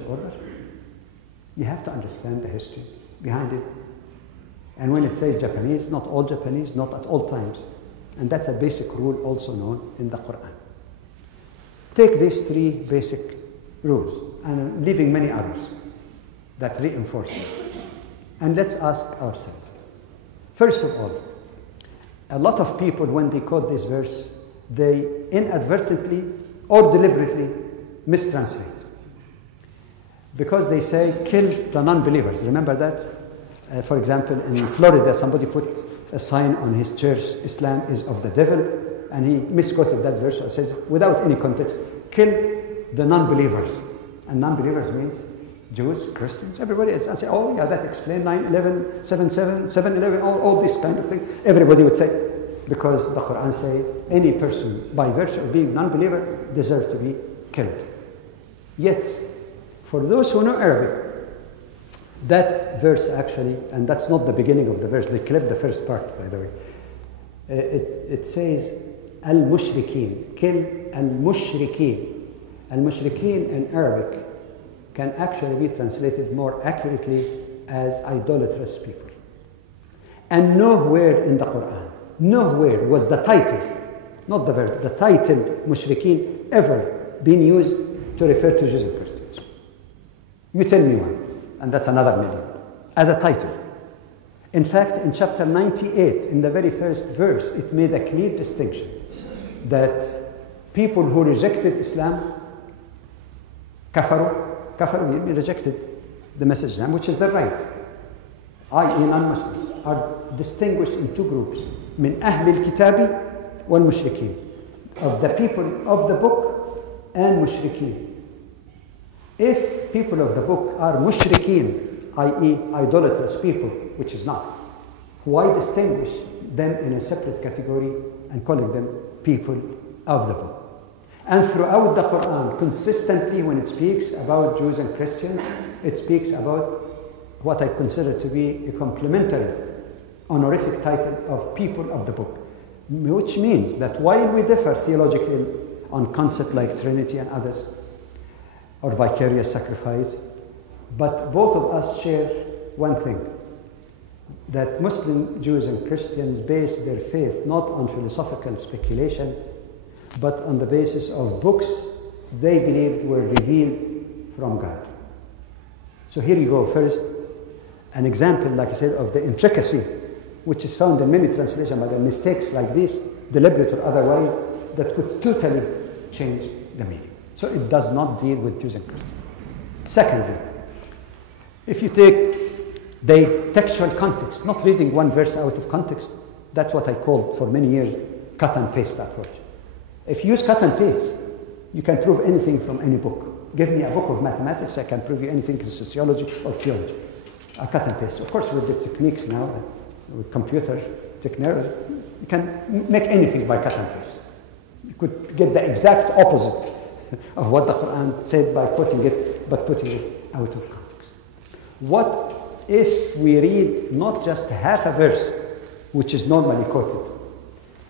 order, you have to understand the history behind it. And when it says Japanese, not all Japanese, not at all times. And that's a basic rule also known in the Quran. Take these three basic rules, and I'm leaving many others that reinforce it. And let's ask ourselves. First of all, a lot of people, when they quote this verse, they inadvertently or deliberately mistranslate. Because they say, kill the non-believers. Remember that? For example, in Florida, somebody put a sign on his church, Islam is of the devil, and he misquoted that verse. It says, without any context, kill the non-believers. And non-believers means Jews, Christians, everybody. I say, oh yeah, that explains 9/11, 7/7, 7/11, all this kind of thing. Everybody would say, because the Quran says, any person, by virtue of being non-believer, deserves to be killed. Yet, for those who know Arabic, that verse actually, and that's not the beginning of the verse, they clipped the first part, by the way. It says, al-mushrikeen, kill al-mushrikeen. Al-mushrikeen in Arabic can actually be translated more accurately as idolatrous people. And nowhere in the Quran, nowhere was the title, not the verb, the title mushrikeen ever been used to refer to Jews and Christians. You tell me one. And that's another million, as a title. In fact, in chapter 98, in the very first verse, it made a clear distinction that people who rejected Islam, kafaru, rejected the message of Islam, which is their right, i.e. non-Muslims, are distinguished in two groups, min ahli al-kitabi wal mushrikeen, of the people of the book and mushrikeen. If people of the book are mushrikeen, i.e. idolatrous people, which is not, why distinguish them in a separate category and calling them people of the book? And throughout the Quran, consistently when it speaks about Jews and Christians, it speaks about what I consider to be a complimentary, honorific title of people of the book, which means that while we differ theologically on concepts like Trinity and others, or vicarious sacrifice, but both of us share one thing, that Muslim Jews and Christians base their faith not on philosophical speculation, but on the basis of books they believed were revealed from God. So here you go. First, an example, like I said, of the intricacy, which is found in many translations, but there are mistakes like this, deliberate or otherwise, that could totally change the meaning. So it does not deal with Jews and Christians. Secondly, if you take the textual context, not reading one verse out of context, that's what I called for many years cut and paste approach. If you use cut and paste, you can prove anything from any book. Give me a book of mathematics, I can prove you anything in sociology or theology. A cut and paste. Of course, with the techniques now, with computer technology, you can make anything by cut and paste. You could get the exact opposite of what the Quran said by quoting it, but putting it out of context. What if we read not just half a verse, which is normally quoted?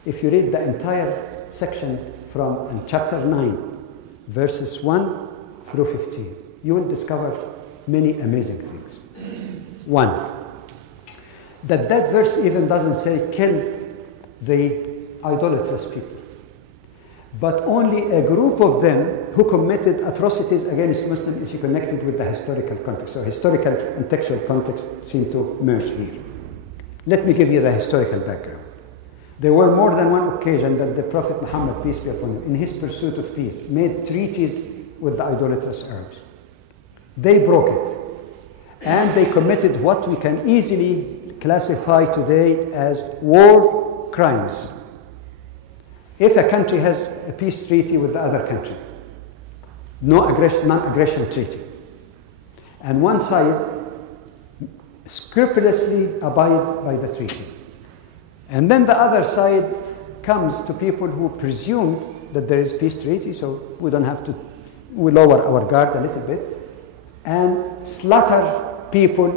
If you read the entire section from chapter 9, verses 1 through 15, you will discover many amazing things. One, that verse even doesn't say kill the idolatrous people, but only a group of them who committed atrocities against Muslims if you connect it with the historical context. So historical and textual context seem to merge here. Let me give you the historical background. There were more than one occasion that the Prophet Muhammad, peace be upon him, in his pursuit of peace, made treaties with the idolatrous Arabs. They broke it. And they committed what we can easily classify today as war crimes. If a country has a peace treaty with the other country, non-aggression treaty, and one side scrupulously abide by the treaty, and then the other side comes to people who presumed that there is peace treaty, so we don't have to, we lower our guard a little bit, and slaughter people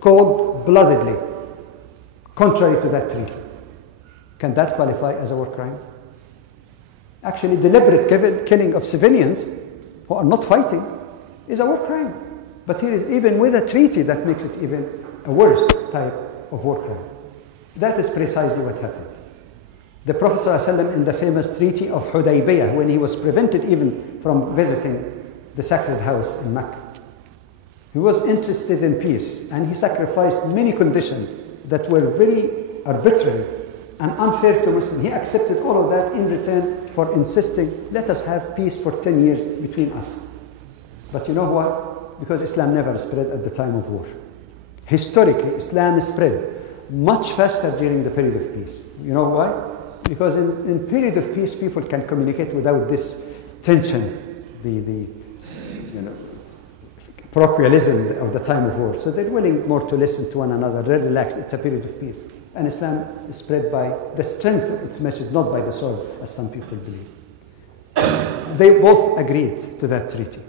cold-bloodedly, contrary to that treaty. Can that qualify as a war crime? Actually, deliberate killing of civilians who are not fighting is a war crime. But here is even with a treaty that makes it even a worse type of war crime. That is precisely what happened. The Prophet ﷺ in the famous Treaty of Hudaybiyah, when he was prevented even from visiting the sacred house in Mecca, he was interested in peace, and he sacrificed many conditions that were very arbitrary and unfair to Muslims. He accepted all of that in return for insisting, let us have peace for 10 years between us. But you know why? Because Islam never spread at the time of war. Historically, Islam spread much faster during the period of peace. You know why? Because in period of peace, people can communicate without this tension, the parochialism of the time of war. So they're willing more to listen to one another, they're relaxed. It's a period of peace. And Islam is spread by the strength of its message, not by the sword, as some people believe. They both agreed to that treaty.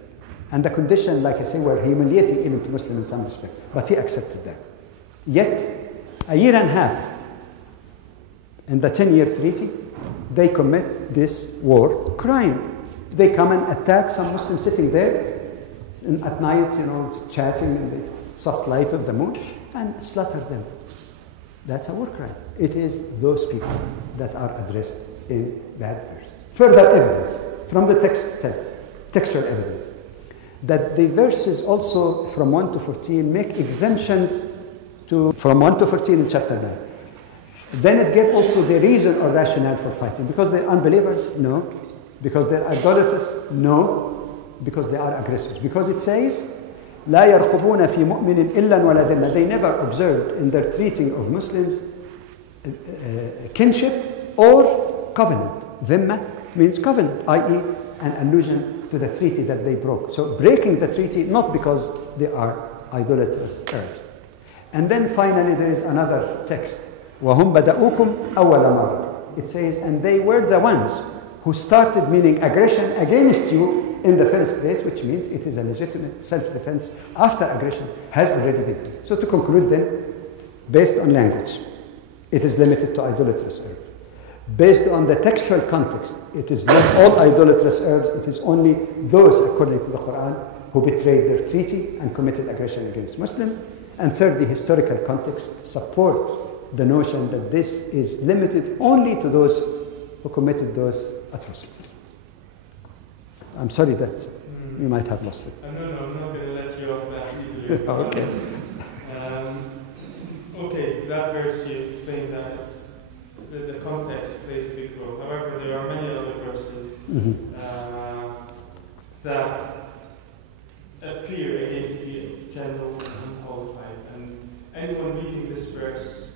And the conditions, like I say, were humiliating even to Muslims in some respect. But he accepted that. Yet, a year and a half in the 10-year treaty, they commit this war crime. They come and attack some Muslims sitting there at night, chatting in the soft light of the moon, and slaughter them. That's a war crime. It is those people that are addressed in that verse. Further evidence from the text itself, textual evidence, that the verses also from 1 to 14 make exemptions from 1 to 14 in chapter 9. Then it gave also the reason or rationale for fighting. Because they're unbelievers? No. Because they're idolaters? No. Because they are aggressors. Because it says, لا يرقبون في مؤمن إلا ولا ذمة. They never observed in their treating of Muslims kinship or covenant. Dhimma means covenant, i.e. an allusion to the treaty that they broke. So breaking the treaty, not because they are idolaters. And then finally there is another text. وَهُمْ بَدَأُوكُمْ أَوَّلَ مَرَّةٍ. It says, and they were the ones who started, meaning aggression against you in the first place, which means it is a legitimate self-defense after aggression has already been done. So to conclude then, based on language, it is limited to idolatrous herbs. Based on the textual context, it is not all idolatrous herbs, it is only those, according to the Quran, who betrayed their treaty and committed aggression against Muslims. And third, the historical context supports the notion that this is limited only to those who committed those atrocities. I'm sorry that you might have lost it. No, I'm not going to let you off that easily. Okay. Okay, that verse you explained that it's, the context plays a big role. However, there are many other verses that appear again to be general and unqualified. And anyone reading this verse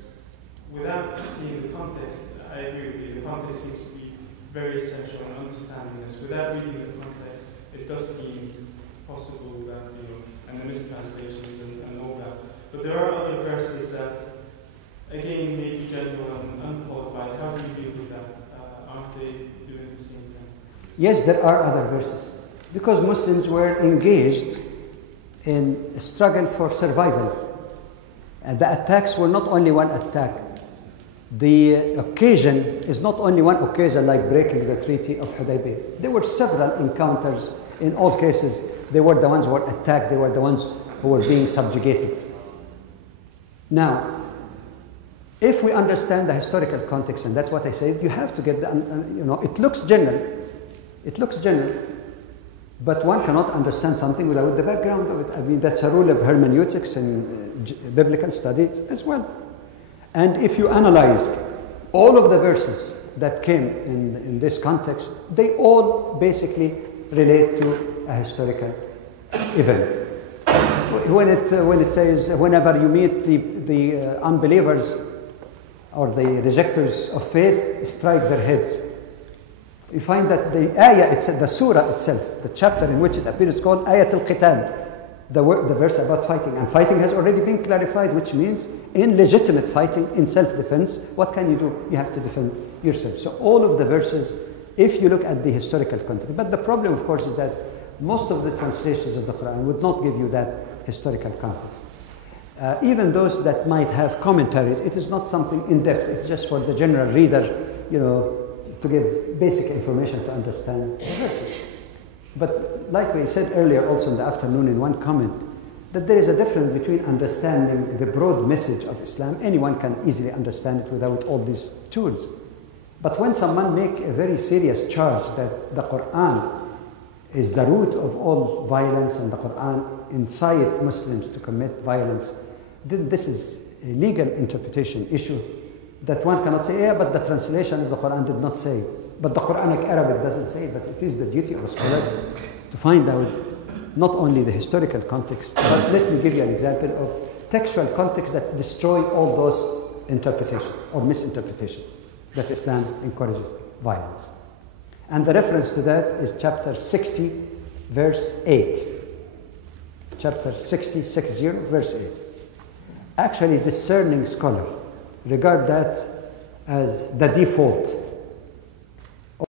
without seeing the context, I agree with you, the context seems to be very essential in understanding this. Without reading the context, it does seem possible that, and the mistranslations and all that. But there are other verses that, again, may be general and unqualified. How do you deal with that? Aren't they doing the same thing? Yes, there are other verses. Because Muslims were engaged in a struggle for survival. And the attacks were not only one attack. The occasion is not only one occasion like breaking the Treaty of Hudaybiyah. There were several encounters. In all cases, they were the ones who were attacked. They were the ones who were being subjugated. Now, if we understand the historical context, and that's what I said, you have to get the, it looks general. It looks general. But one cannot understand something without the background of it. I mean, that's a rule of hermeneutics and biblical studies as well. And if you analyze all of the verses that came in this context, they all basically relate to a historical event. When it says, whenever you meet the unbelievers or the rejectors of faith, strike their heads. You find that the ayah itself, the surah itself, the chapter in which it appears, is called Ayat al-Qital, the verse about fighting. And fighting has already been clarified, which means in legitimate fighting, in self-defense, what can you do? You have to defend yourself. So all of the verses, if you look at the historical context. But the problem, of course, is that most of the translations of the Quran would not give you that historical context. Even those that might have commentaries, it is not something in-depth. It's just for the general reader, to give basic information to understand the verses. But like we said earlier also in the afternoon in one comment, that there is a difference between understanding the broad message of Islam. Anyone can easily understand it without all these tools. But when someone makes a very serious charge that the Quran is the root of all violence and the Quran incites Muslims to commit violence, then this is a legal interpretation issue that one cannot say, yeah, but the translation of the Quran did not say. But the Quranic Arabic doesn't say, but it is the duty of a scholar to find out not only the historical context, but let me give you an example of textual context that destroy all those interpretations or misinterpretations that Islam encourages violence. And the reference to that is chapter 60, verse 8. Chapter 60, verse 8. Actually, discerning scholar regard that as the default